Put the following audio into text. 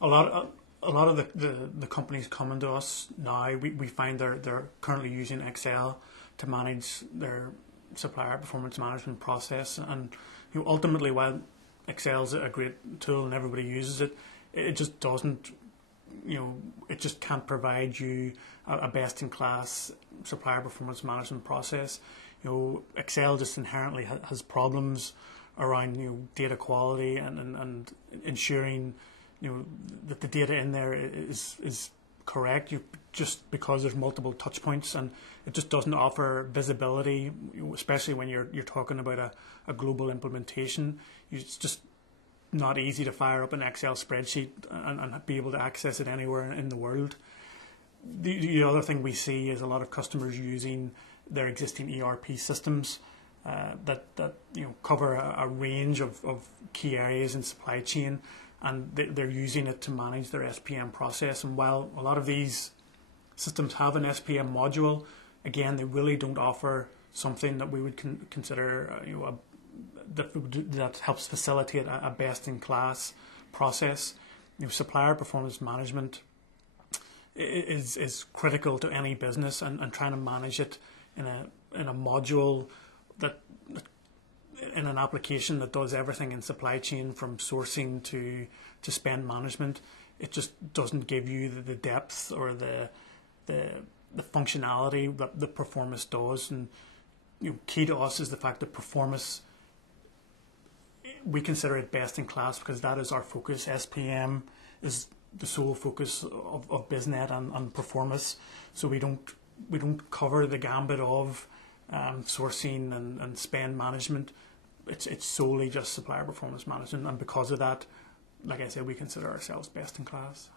A lot of the companies coming to us now, we find they're currently using Excel to manage their supplier performance management process, and ultimately, while Excel is a great tool and everybody uses it, it just doesn't, it just can't provide you a best-in-class supplier performance management process. Excel just inherently has problems around data quality and ensuring that the data in there is correct. Just because there's multiple touch points, and it just doesn't offer visibility, especially when you're talking about a global implementation. It's just not easy to fire up an Excel spreadsheet and be able to access it anywhere in the world. The other thing we see is a lot of customers using their existing ERP systems that cover a range of key areas in supply chain, and they're using it to manage their SPM process. And while a lot of these systems have an SPM module, again, they really don't offer something that we would consider that helps facilitate a best-in-class process. Supplier performance management is critical to any business, and trying to manage it in a module that in an application that does everything in supply chain from sourcing to spend management, it just doesn't give you the depth or the functionality that the Performance does. And key to us is the fact that Performance, we consider it best in class because that is our focus. SPM is the sole focus of Biznet and Performance, so we don't cover the gambit of sourcing and spend management. It's solely just supplier performance management, and because of that, like I said, we consider ourselves best in class.